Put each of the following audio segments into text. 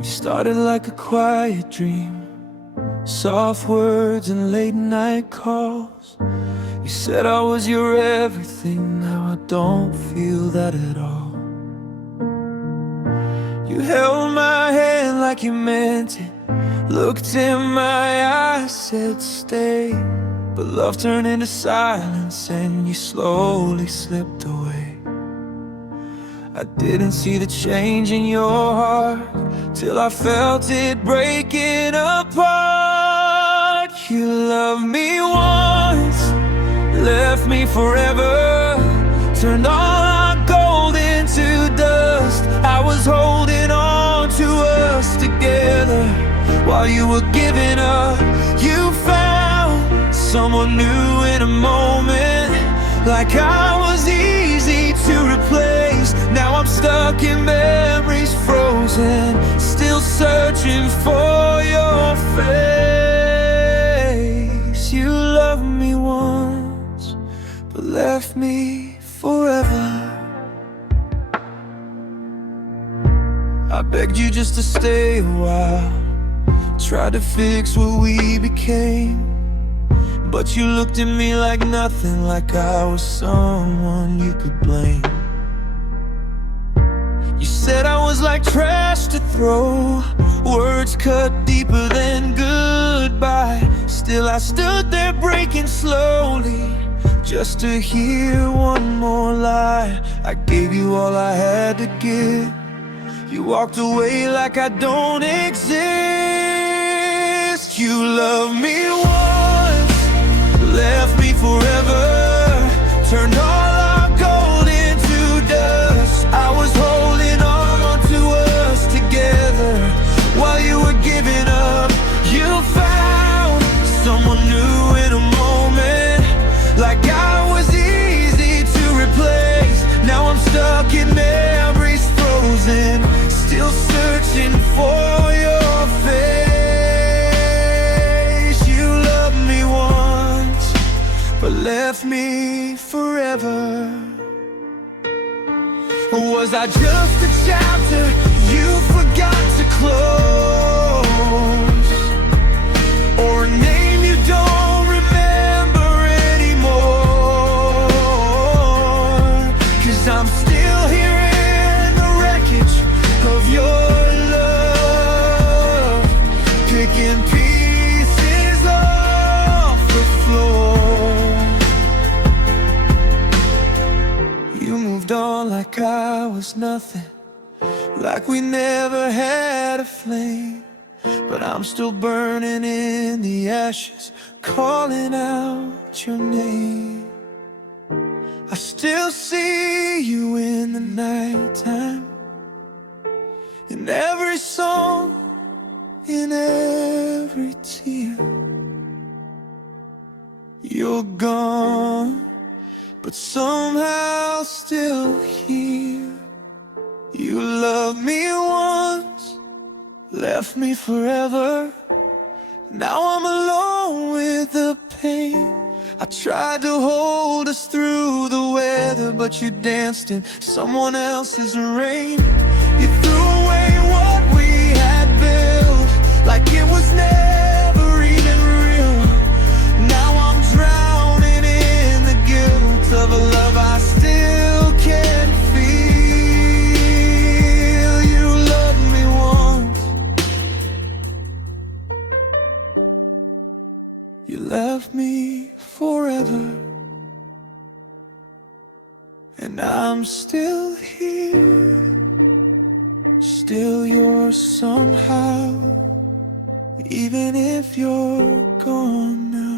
We started like a quiet dream, soft words and late night calls. You said I was your everything, now I don't feel that at all. You held my hand like you meant it, looked in my eyes, said stay. But love turned into silence and you slowly slipped away. I didn't see the change in your heart till I felt it breaking apart. You loved me once, left me forever, turned all our gold into dust. I was holding on to us together while you were giving up. You found someone new in a moment, like I was easy to replace. Now I'm stuck in memories frozen, still searching for your face. You loved me once, but left me forever. I begged you just to stay a while, tried to fix what we became, but you looked at me like nothing, like I was someone you could blame. You said I was like trash to throw, words cut deeper than goodbye. Still I stood there breaking slowly, just to hear one more lie. I gave you all I had to give, you walked away like I don't exist. You loved me once, left me forever, turned all our gold into dust. I was holding on to us together while you were giving up. You found someone new in a moment, like I was easy to replace. Now I'm stuck in memories frozen, still searching for your face. You loved me once, but left me forever. Was I just a chapter you forgot to close, or a name you don't remember anymore? 'Cause I'm still here in the wreckage of your love, picking pieces off the floor. You moved on like I was nothing, like we never had a flame. But I'm still burning in the ashes, calling out your name. I still see you in the nighttime, in every song, in every tear. You're gone, but somehow still here. You loved me once, left me forever. Now I'm alone with the pain. I tried to hold us through the weather, but you danced in someone else's rain. You threw away what we had built, like it was never even real. Now I'm drowning in the guilt of a love I still can't feel. You loved me once, you left me forever, and I'm still here, still yours somehow, even if you're gone now.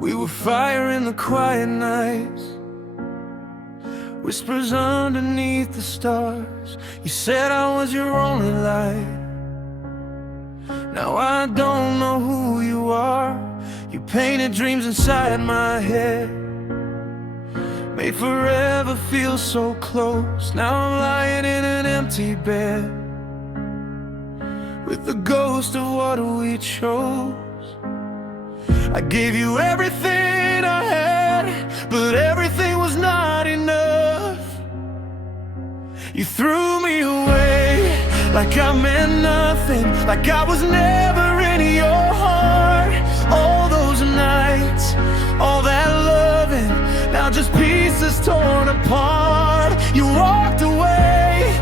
We were fire in the quiet nights, whispers underneath the stars. You said I was your only light. Now I don't know who you are. You painted dreams inside my head, made forever feel so close. Now I'm lying in an empty bed with the ghost of what we chose. I gave you everything I had, but everything was not enough. You threw me away like I meant nothing, like I was never in your heart. All those nights, all that loving, now just pieces torn apart. You walked away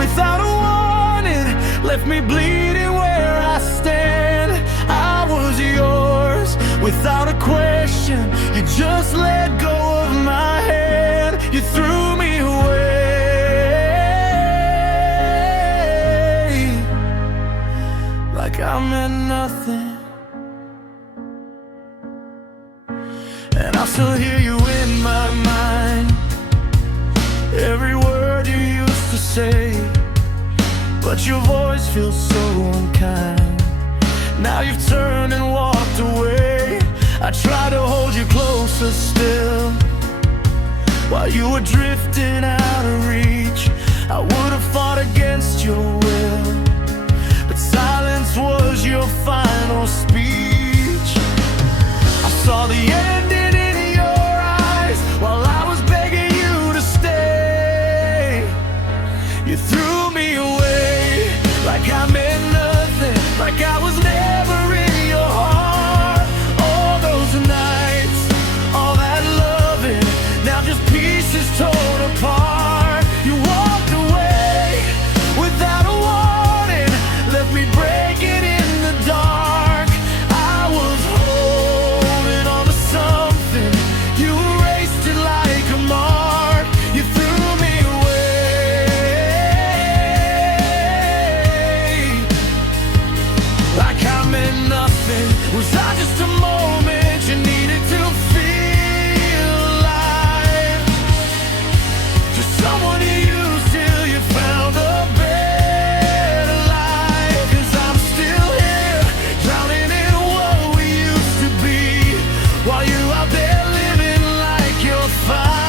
without a warning, left me bleeding where I stand. I was yours without a question, you just let go of my hand. You threw me away like I meant nothing. And I still hear you in my mind, every word you used to say, but your voice feels so unkind. Now you've turned and walked away. I try to hold you closer still, while you were drifting out of reach. I would have fought against your will, but silence was your final speech. I saw the ending in your eyes while I was begging you to stay. You threw me away like I meant nothing, like I was never in your heart. All those nights, all that loving, now just pieces torn apart. You walked away without a warning, left me breaking in the dark. I was holding on to something, you erased it like a mark. You threw me away like I meant nothing. Was I just a moment you needed to feel alive? Just someone you used till you found a better life. 'Cause I'm still here, drowning in what we used to be, while you out there living like you're finally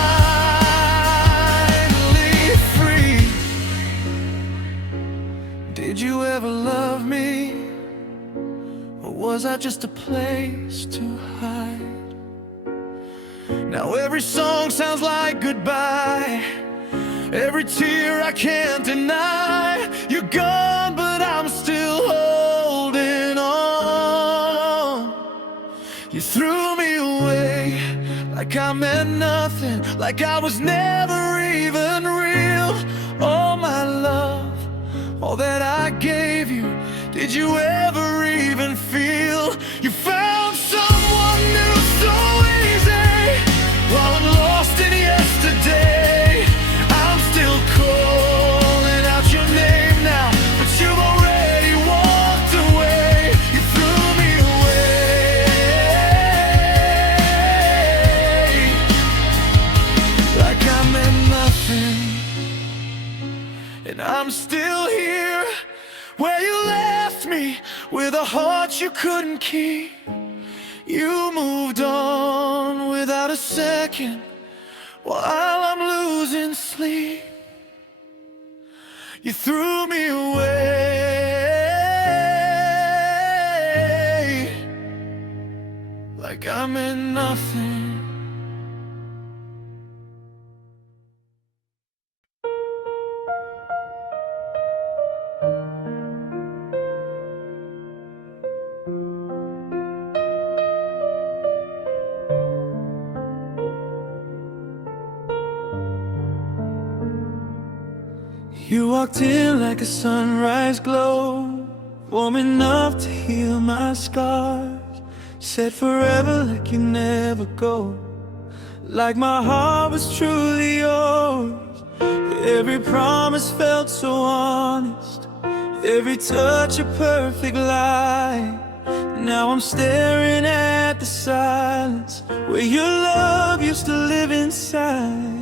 free. Did you ever love me? Or was I just a place to hide? Now every song sounds like goodbye, every tear I can't deny. You're gone, but I'm still holding on. You threw me away like I meant nothing, like I was never even real. All my love, all that I gave you, did you ever even feel? You found someone new so easy, while I'm lost in yesterday. I'm still calling out your name now, but you've already walked away. You threw me away like I meant nothing. And I'm still here where you left me, with a heart you couldn't keep. You moved on without a second, while I'm losing sleep. You threw me away like I meant nothing. You walked in like a sunrise glow, warm enough to heal my scars. Said forever like you never go, like my heart was truly yours. Every promise felt so honest, every touch a perfect lie. Now I'm staring at the silence where your love used to live inside.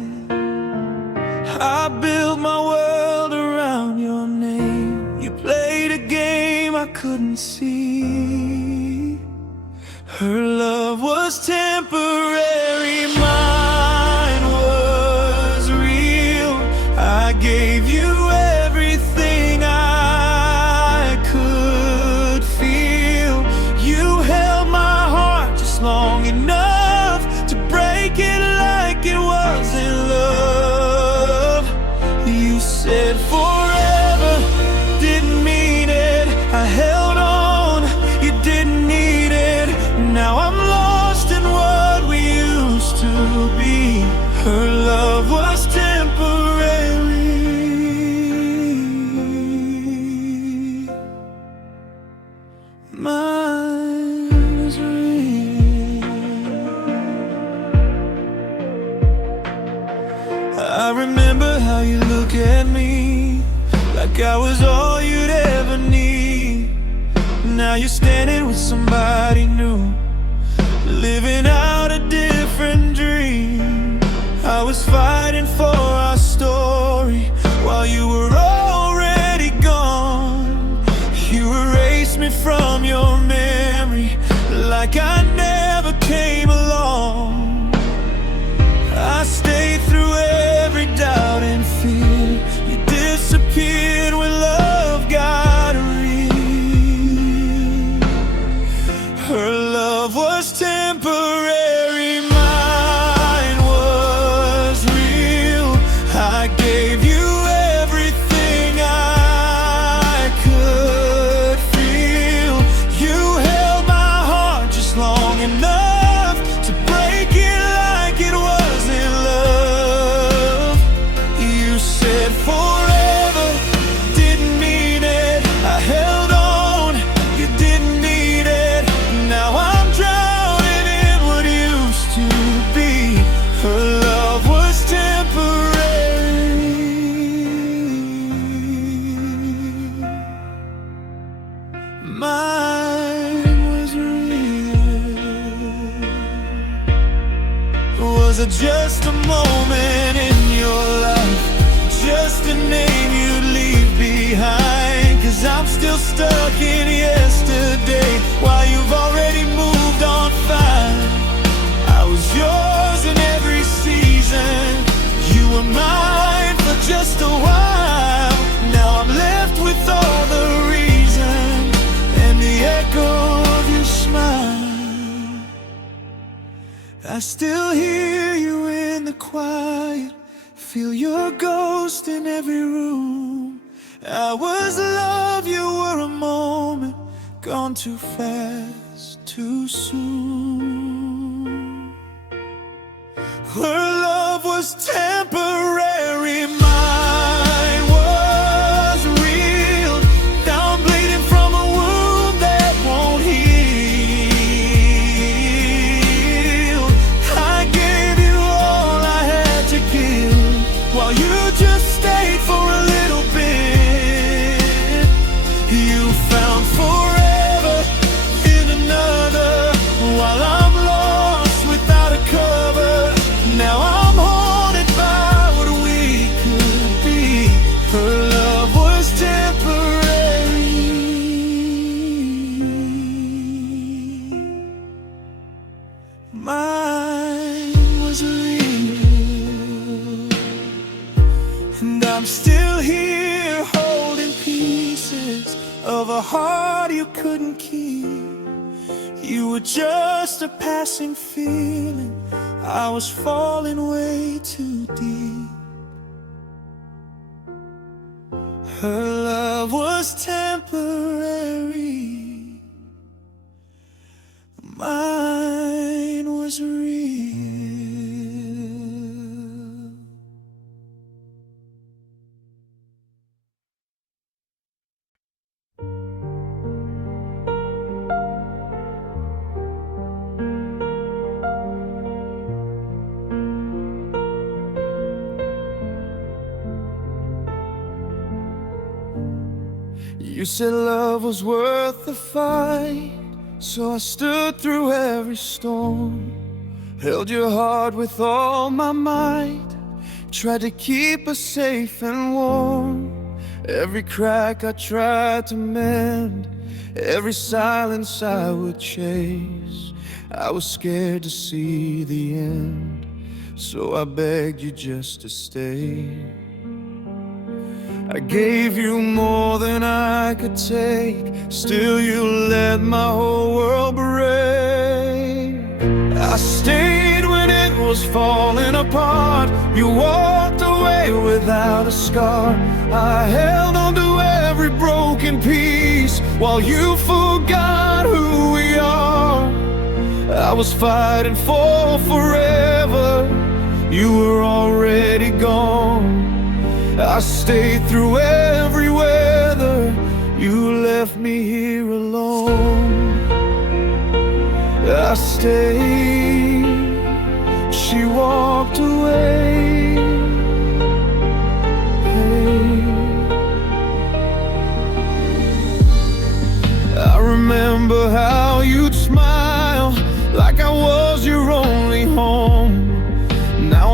I built my world around your name. You played a game I couldn't see. Her love was temporary, mine was I remember how you look at me like I was all you'd ever need. Now you're standing with somebody new, living out a different dream. I was fighting for our story while you were already gone. You erased me from your memory like I never came along. I stayed through every doubt and fear. You disappeared when love got real. Her love was temporary, mine was real. I gave you everything I could feel. You held my heart just long enough to break it like it wasn't love. You said forever, didn't mean it. I held on, you didn't need it. Now I'm drowning in what used to be. Her love was temporary, mine was real. Was it just a moment in your life? Just a name you'd leave behind? 'Cause I'm still stuck in yesterday while you've already moved on fine. I was yours in every season. You were mine for just a while. Now I'm left with all the reason and the echo of your smile. I still hear you in the quiet, feel your ghost in every room. I was love, you were a moment, gone too fast, too soon. Her love was temporary, mine was real. Now I'm bleeding from a wound that won't heal. I gave you all I had to give while you just stayed for a little bit. You found forever in another while I'm lost without a cover. Now I'm haunted by what we could be. Her love was temporary, mine was real. And I'm still here holding pieces of a heart you couldn't keep. You were just a passing feeling, I was falling way too deep. Her love was temporary, mine was real. You said love was worth the fight, so I stood through every storm, held your heart with all my might, tried to keep us safe and warm. Every crack I tried to mend, every silence I would chase. I was scared to see the end, so I begged you just to stay. I gave you more than I could take, still you let my whole world break. I stayed when it was falling apart, you walked away without a scar. I held on to every broken piece while you forgot who we are. I was fighting for forever, you were already gone. I stayed through every weather, you left me here alone. I stayed, she walked away.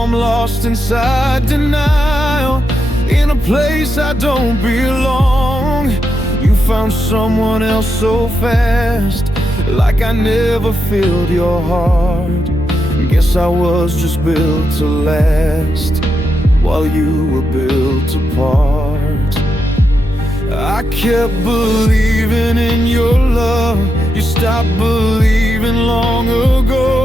I'm lost inside denial, in a place I don't belong. You found someone else so fast, like I never filled your heart. Guess I was just built to last, while you were built apart. I kept believing in your love, you stopped believing long ago.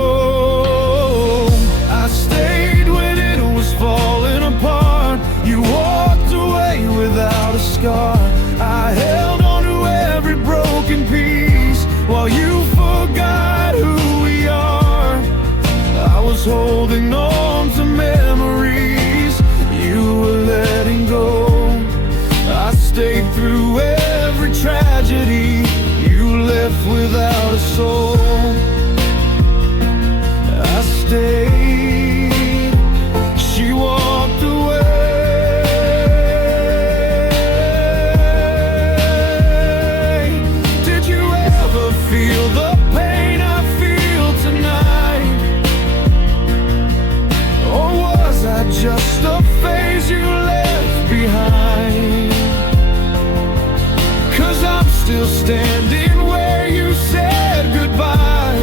I stayed when it was falling apart, you walked away without a scar. I held on to every broken piece, while you forgot who we are. I was holding on to memories you were letting go. I stayed through every tragedy, you left without a soul. I stayed, she walked away. Did you ever feel the pain I feel tonight? Or was I just a phase you left behind? I'm still standing where you said goodbye,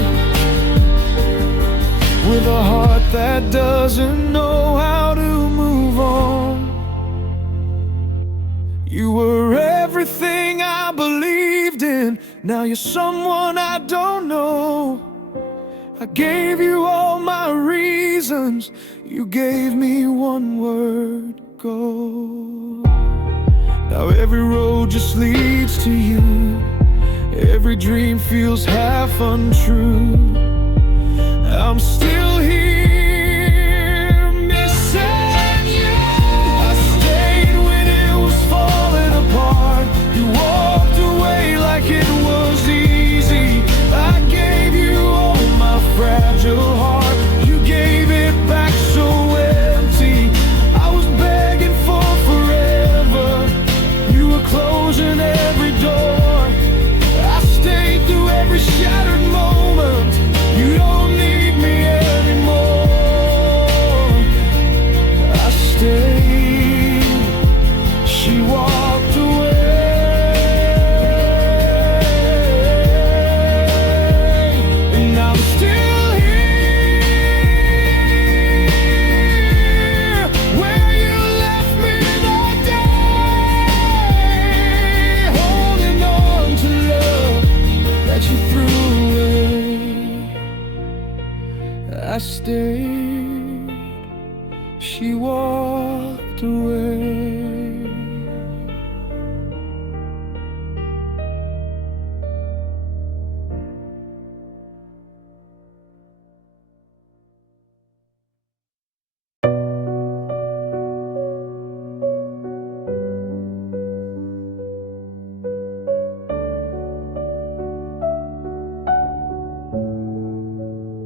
with a heart that doesn't know how to move on. You were everything I believed in, now you're someone I don't know. I gave you all my reasons, you gave me one word, go. Now every road just leads to you, every dream feels half untrue. I'm still here, missing you. I stayed when it was falling apart, you walked away like it was easy. I gave you all my fragile heart, you gave it back so empty. I was begging for forever, closing every door. I stayed through every shattered moment, you don't need me anymore. I stayed, she walked away, and I'm still here, where you left me that day, holding on to love that you threw away. I stayed, she walked away.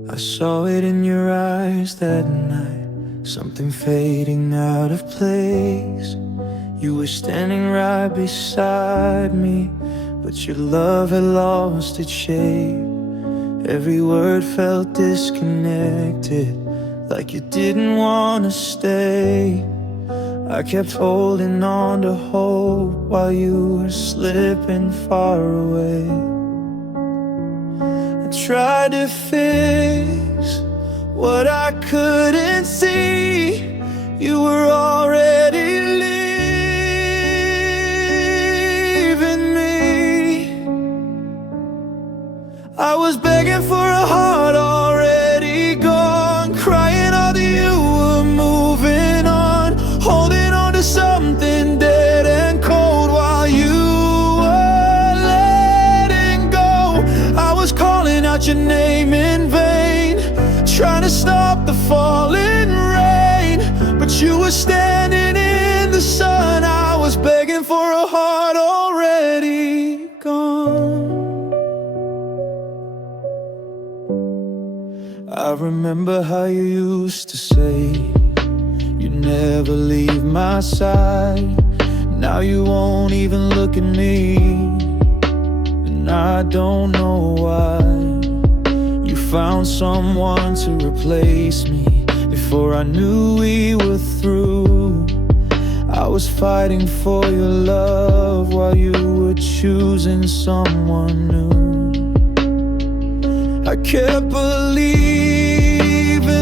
I saw it in your eyes that night, something fading out of place. You were standing right beside me, but your love had lost its shape. Every word felt disconnected, like you didn't want to stay. I kept holding on to hope while you were slipping far away. I tried to fix what I couldn't see. You were already leaving me. I was begging for a heart already gone, crying out that you were moving on, holding on to something dead and cold while you were letting go. I was calling out your name in vain, trying to stop the falling rain, but you were standing in the sun. I was begging for a heart already gone. I remember how you used to say you'd never leave my side. Now you won't even look at me, and I don't know why. You found someone to replace me. They before I knew we were through. I was fighting for your love while you were choosing someone new. I kept believing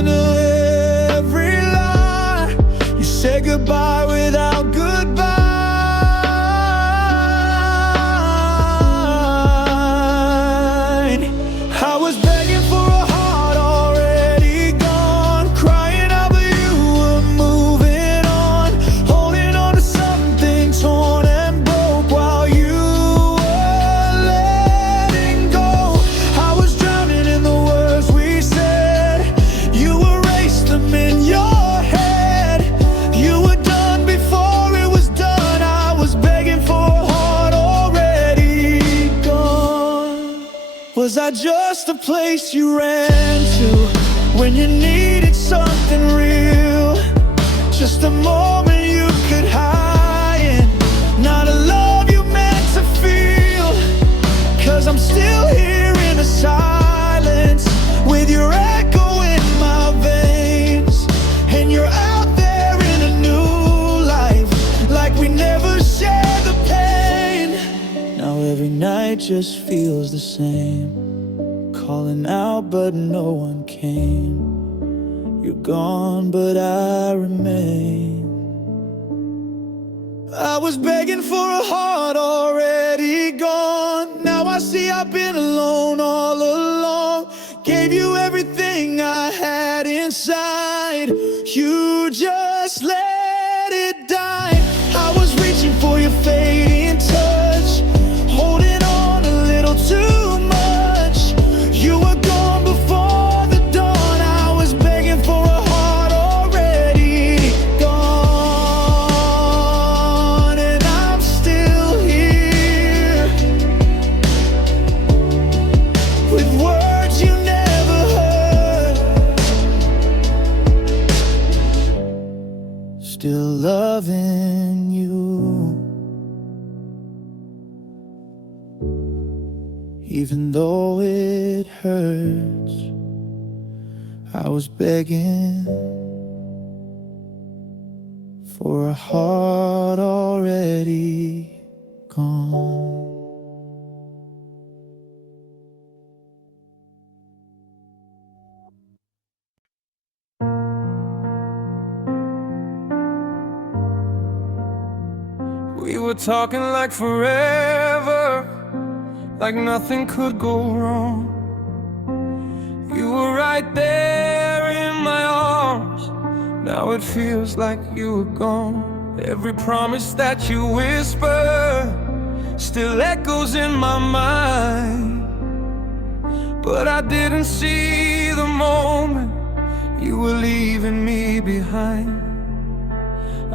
every lie. You said goodbye without goodbye. I was begging for a heart already gone, crying out but you were moving on, holding on to something torn and broke while you were letting go. I was drowning in the words we said. You erased them in your head. You were done before it was done. I was begging for a heart already gone. Was I just a place you ran to when you needed something real? Just a moment you could hide in, not a love you meant to feel. 'Cause I'm still here in the silence, with your echo in my veins. And you're out there in a new life, like we never shared the pain. Now every night just feels the same, calling out but no one came. You're gone but I remain. I was begging for a heart already gone. Now I see I've been alone all along. Gave you everything I had inside. You just let it die. I was reaching for your fading touch, holding on a little too much. You were gone before the dawn. I was begging for a heart already gone. And I'm still here, with words you never heard, still loving you. Even though it hurts, I was begging for a heart already gone. We were talking like forever, like nothing could go wrong. You were right there in my arms. Now it feels like you were gone. Every promise that you whispered still echoes in my mind. But I didn't see the moment you were leaving me behind.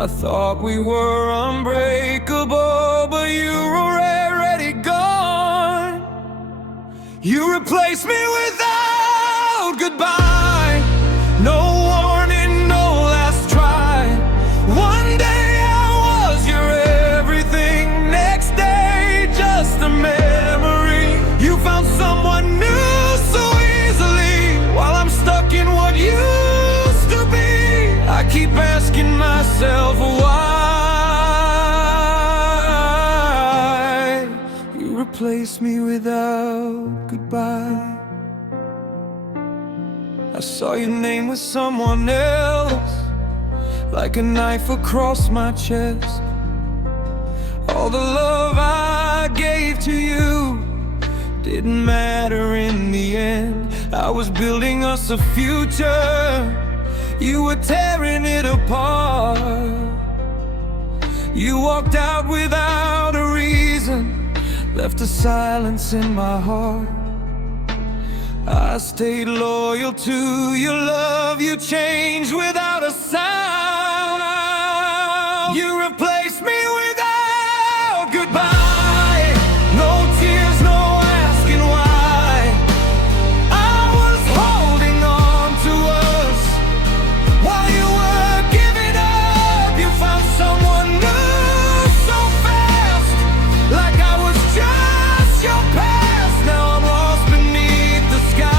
I thought we were unbreakable, but you were already gone. You replaced me without goodbye. No warning, no last try. One day I was your everything, next day just a memory. You found someone new so easily, while I'm stuck in what used to be. I keep asking myself why you replaced me without goodbye. I saw your name with someone else, like a knife across my chest. All the love I gave to you didn't matter in the end. I was building us a future, you were tearing it apart. You walked out without a reason, left a silence in my heart. I stayed loyal to your love, you changed without a sound. You replaced me without goodbye. No tears, no asking why. I was holding on to us while you were giving up. You found someone new so fast, like I was just your past. Now I'm lost beneath the sky.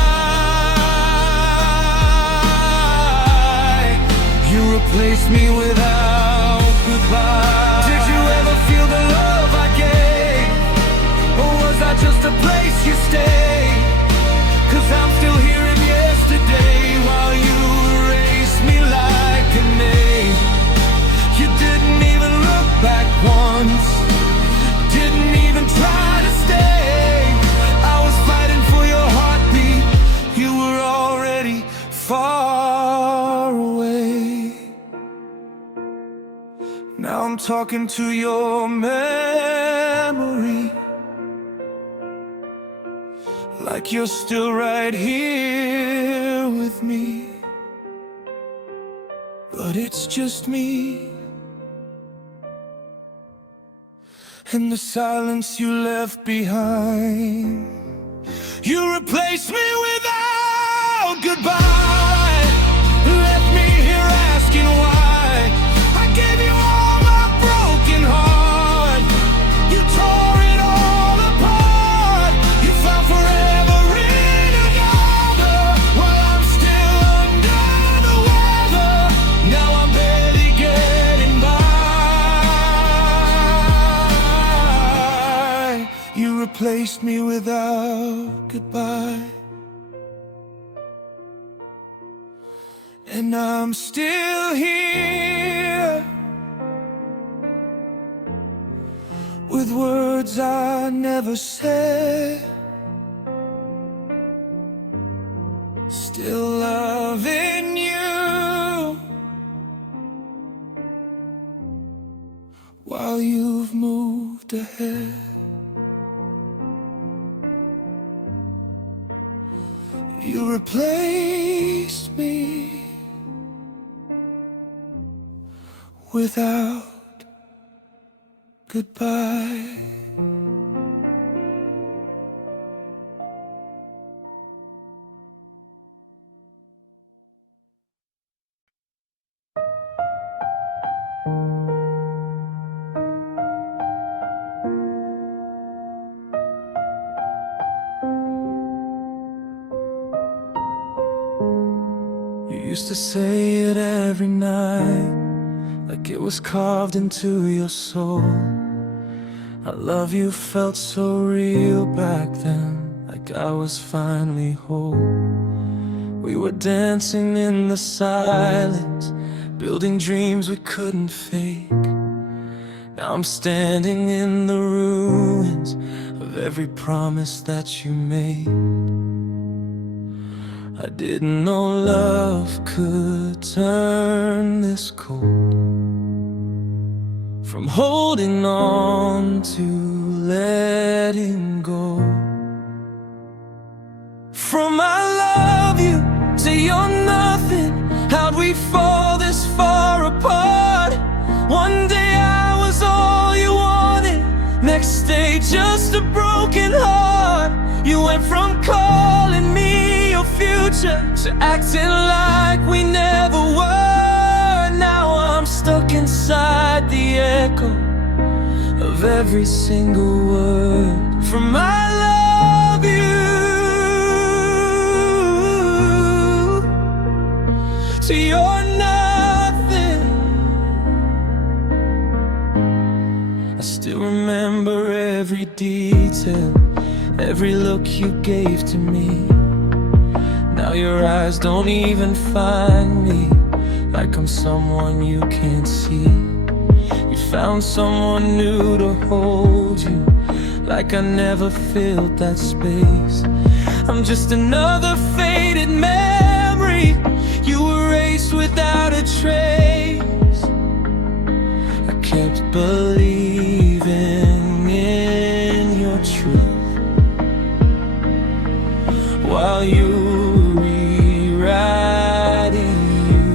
replaced me without goodbye. Did you ever feel the love I gave? Or was I just a place you stayed? 'Cause I'm still here in yesterday, while you erased me like a name. You didn't even look back once, didn't even try to stay. I was fighting for your heartbeat, you were already far away. Now I'm talking to your memory, like you're still right here with me. But it's just me and the silence you left behind. You replaced me without goodbye, left me here asking why. I gave you all my broken heart, you tore it all apart. You found forever in another, while I'm still under the weather. Now I'm barely getting by. You replaced me without goodbye, and I'm still here with words I never said, still loving you while you've moved ahead. You replaced me without goodbye. You used to say it every night, like it was carved into your soul. I love you felt so real back then, like I was finally whole. We were dancing in the silence, building dreams we couldn't fake. Now I'm standing in the ruins of every promise that you made. I didn't know love could turn this cold, from holding on to letting go. From I love you to you're nothing, how'd we fall this far apart? One day I was all you wanted, next day just a broken heart. You went from calling me your future to acting like we never were. Now I'm stuck inside the echo of every single word from I love you to you're nothing. I still remember every detail, every look you gave to me. Now your eyes don't even find me, like I'm someone you can't see. You found someone new to hold you, like I never filled that space. I'm just another faded memory you erased without a trace. I kept believing in your truth, while you rewriting you.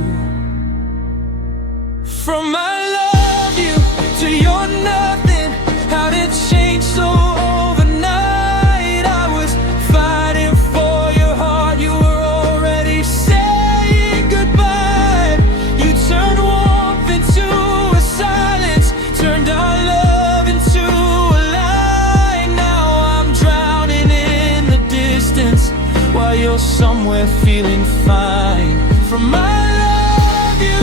From I love you to you're nothing, how did it change so overnight? I was fighting for your heart, you were already saying goodbye. You turned warmth into a silence, turned our love into a lie. Now I'm drowning in the distance, while you're somewhere feeling fine. From I love you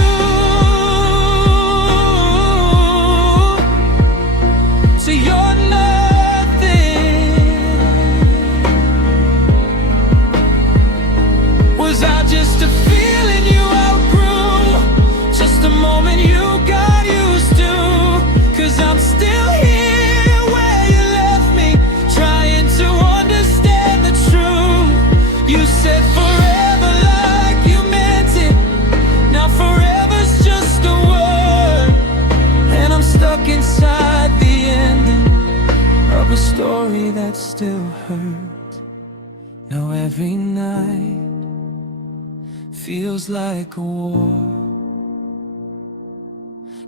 every night feels like a war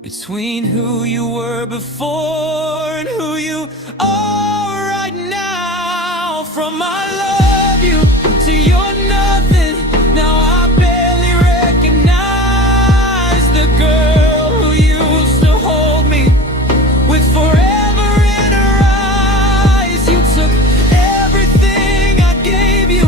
between who you were before and who you are right now. From I love you to you're nothing, now I barely recognize the girl who used to hold me with forever in her eyes. You took everything I gave you,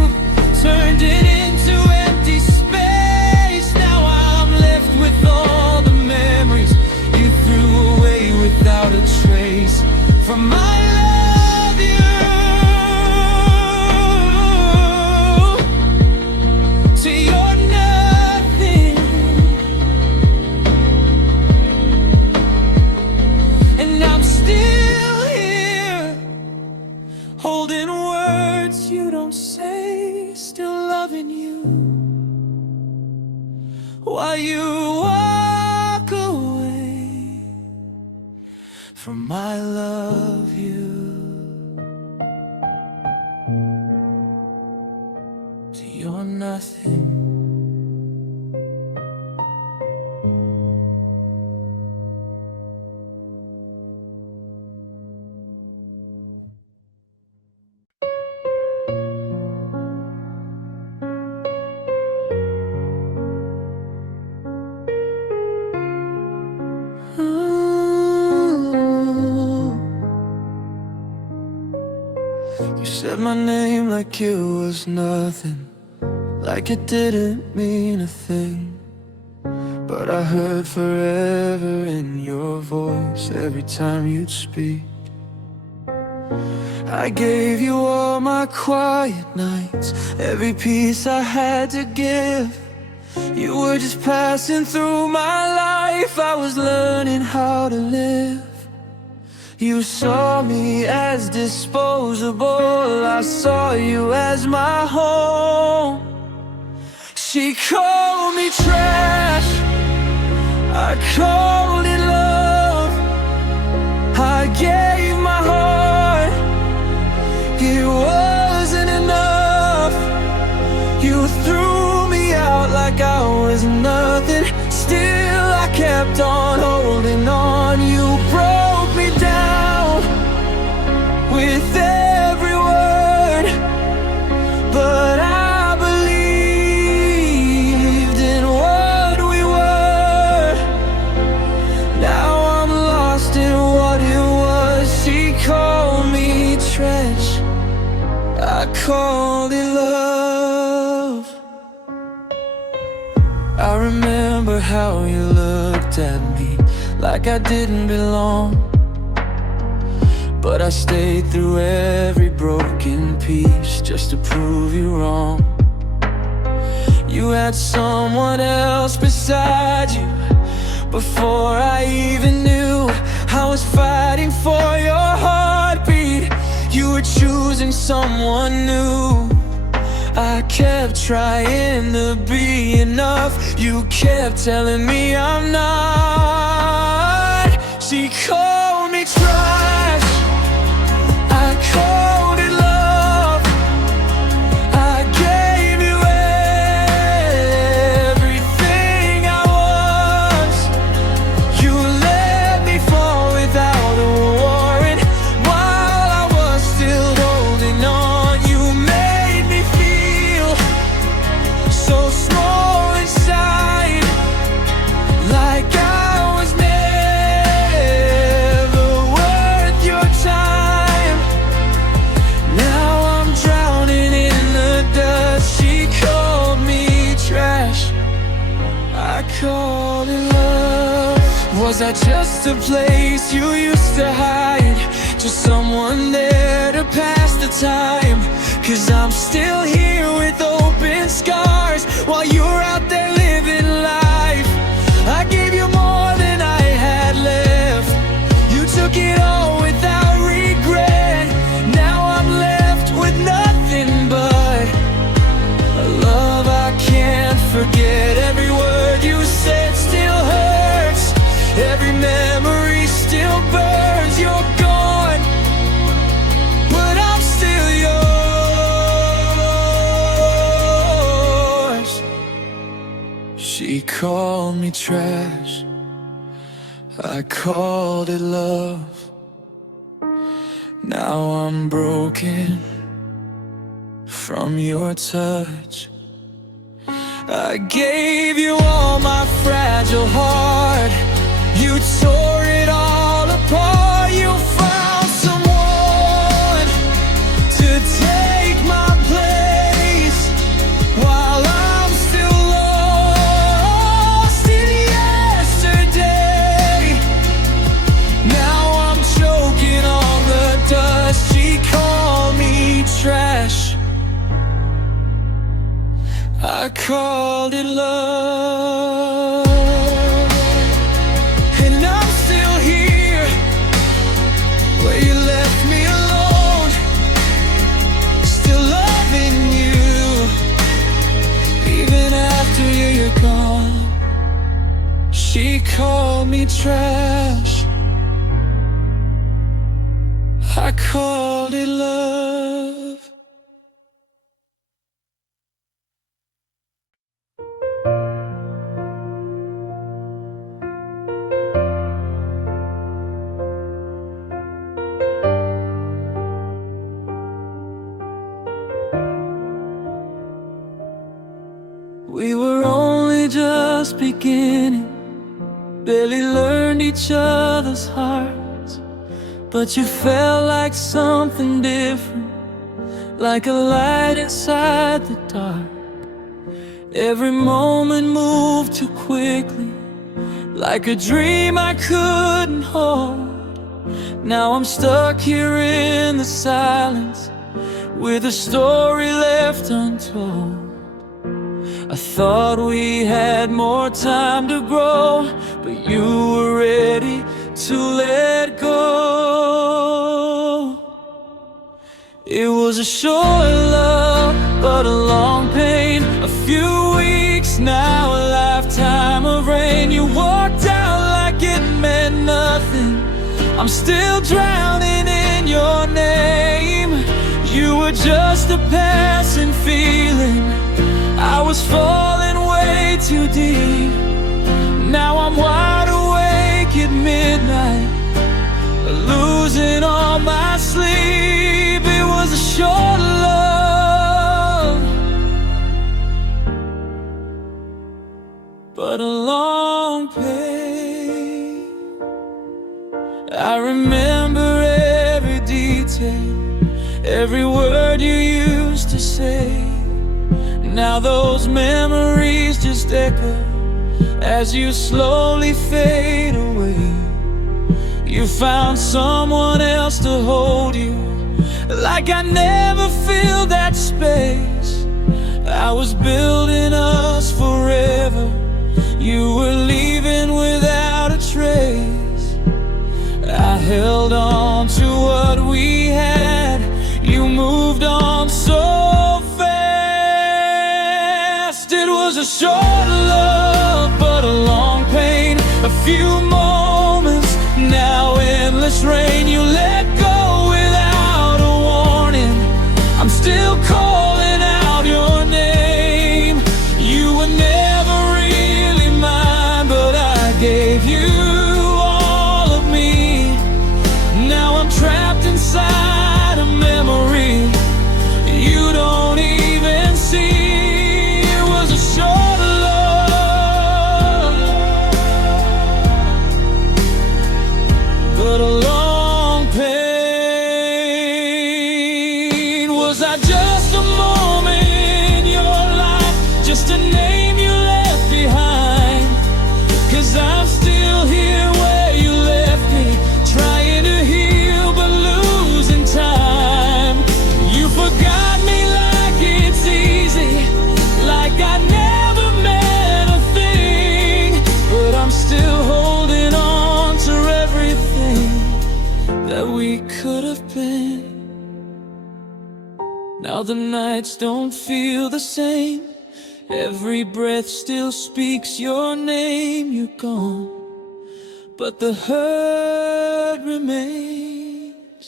turned it into empty space. Now I'm left with all the memories you threw away without a trace. From I love you to you're nothing, and I'm still here, holding words you don't say, still loving you while you walk away from I love you to you're nothing. You said my name like it was nothing, like it didn't mean a thing. But I heard forever in your voice every time you'd speak. I gave you all my quiet nights, every piece I had to give. You were just passing through my life, I was learning how to live. You saw me as disposable, I saw you as my home. She called me trash, I called it love. I gave my heart, it wasn't enough. You threw me out like I was nothing, still I kept on holding on. You broke me down with every word, but I believed in what we were. Now I'm lost in what it was. She called me trash, I called it love. I remember how you looked at me like I didn't belong, but I stayed through every broken piece just to prove you wrong. You had someone else beside you before I even knew I was fighting for your heartbeat. You were choosing someone new. I kept trying to be enough, you kept telling me I'm not. She called me trash, I called it love. I gave you everything I was. You let me fall without a warrant while I was still holding on. You made me feel so small inside, like I was never worth your time. Now I'm drowning in the dust. She called me trash, I called it love. Was I just a place you used to hide, just someone there to pass the time? 'Cause I'm still here with open scars while you're out there living life. I gave you more than I had left, you took it all without regret. Now I'm left with nothing but a love I can't forget. Every word you said still hurts, every memory still burns. You're gone, but I'm still yours. She called me trash, I called it love. Now I'm broken from your touch. I gave you all my fragile heart, you tore it all apart. You found someone to take my place, while I'm still lost in yesterday. Now I'm choking on the dust. She called me trash, I called it love. And I'm still here, where you left me alone, still loving you, even after you're gone. She called me trash, I called it love. We were only just beginning, barely learned each other's hearts, but you felt like something different, like a light inside the dark. Every moment moved too quickly, like a dream I couldn't hold. Now I'm stuck here in the silence, with a story left untold. I thought we had more time to grow, but you were ready to let go. It was a short love, but a long pain. A few weeks, now a lifetime of rain. You walked out like it meant nothing. I'm still drowning in your name. You were just a passing feeling. I was falling way too deep. Now I'm wide awake at midnight, losing all my sleep. It was a short love, but a long pain. I remember every detail, every word you used to say. Now those memories just echo as you slowly fade away. You found someone else to hold you, like I never filled that space. I was building us forever, you were leaving without a trace. I held on to what we had, you moved on so fast. It was a short love, but a long pain. A few moments, now endless rain. You let go without a warning. I'm still calling out your name. You were never really mine, but I gave you all of me. Now I'm trapped inside a memory you don't even see. It was a short love, but a long pain. Was I just a moment in your life, just a name you left behind? 'Cause I'm still here where you left me, trying to heal but losing time. You forgot me like it's easy, like I never meant a thing. But I'm still holding on to everything that we could have been. Now the nights don't feel the same. Every breath still speaks your name. You're gone, but the hurt remains.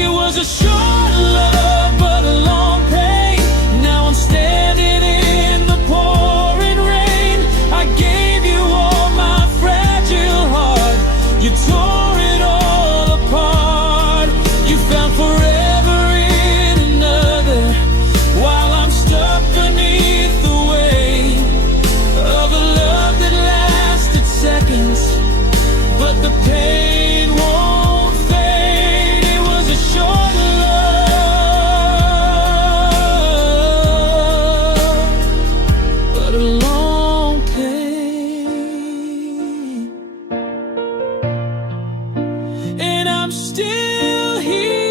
It was a short love, but a long pain. Now I'm standing in the pouring rain. I'm still here.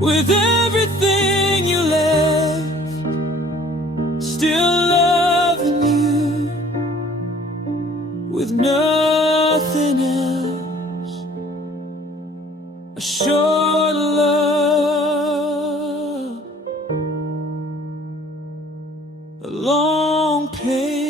With everything you left, still loving you. With nothing else, a short love, a long pain.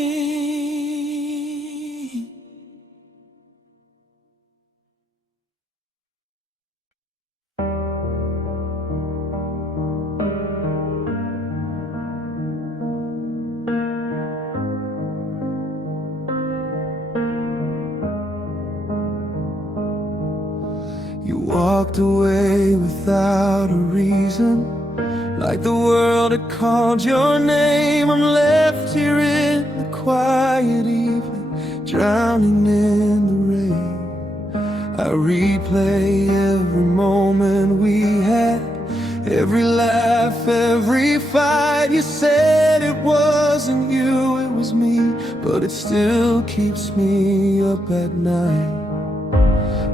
You walked away without a reason, like the world had called your name. I'm left here in the quiet evening, drowning in the rain. I replay every moment we had, every laugh, every fight. You said it wasn't you, it was me, but it still keeps me up at night.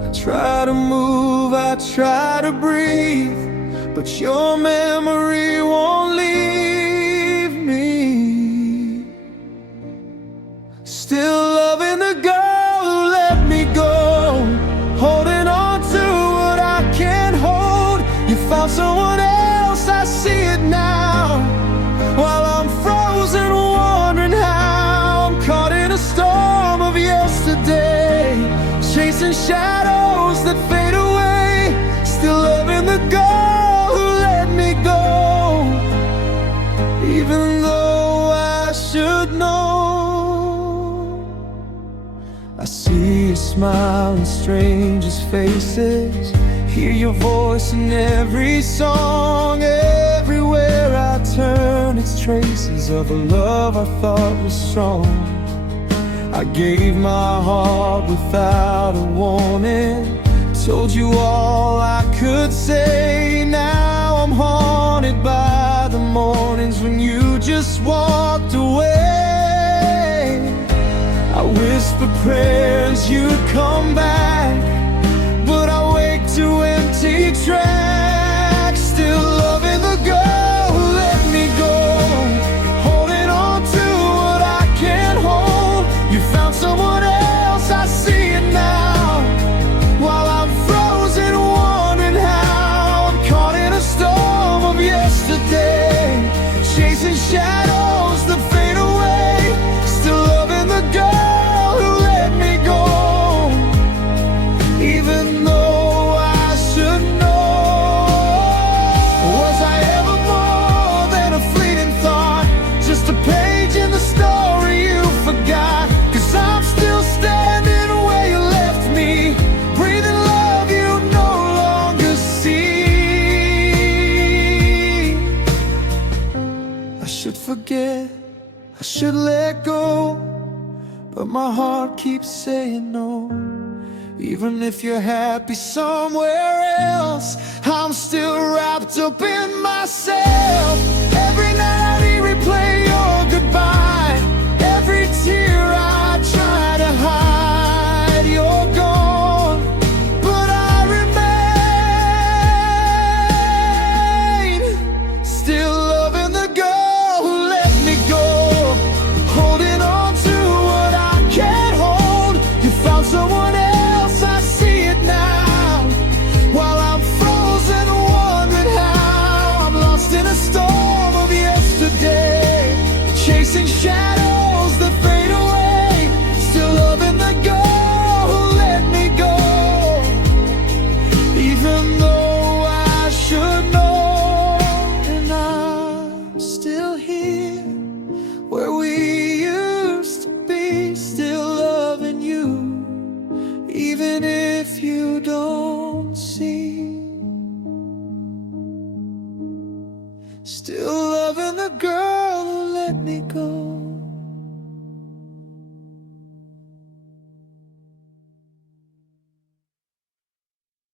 I try to move, I try to breathe, but your memory won't leave me. Still loving the girl who let me go, holding on to what I can't hold. You found someone else, I see it now, while I'm frozen, wondering how. I'm caught in a storm of yesterday, chasing shadows that fade away. Still loving the girl who let me go, even though I should know. I see your smile in strangers' faces, hear your voice in every song. Everywhere I turn, it's traces of a love I thought was strong. I gave my heart without a warning, told you all I could say. Now I'm haunted by the mornings when you just walked away. I whisper prayers you'd come back, but I wake to empty tracks. Still loving the girl who let me go, holding on to what I can't hold. You found someone else, I see it now, while I'm frozen, wondering how. I'm caught in a storm of yesterday, chasing shadows that fade away. Still loving the girl who let me go, even though I should know. Was I ever more than a fleeting thought, just a page in the story you forgot? 'Cause I'm still standing where you left me, breathing love you no longer see. I should forget, I should let go, but my heart keeps saying no. Even if you're happy somewhere else, I'm still wrapped up in myself. Every night I replay your goodbye, every tear I try to hide. You're gone, but I remain, still loving the girl who let me go, holding on to what I can't hold. You found someone else, I see it now, while I'm frozen, wondering how. I'm lost in a storm of yesterday, chasing shadows that fade away. Still loving the girl who let me go, even though I should know. And I'm still here, where we used to be, still loving you, even if you don't see. Still loving the girl who let me go.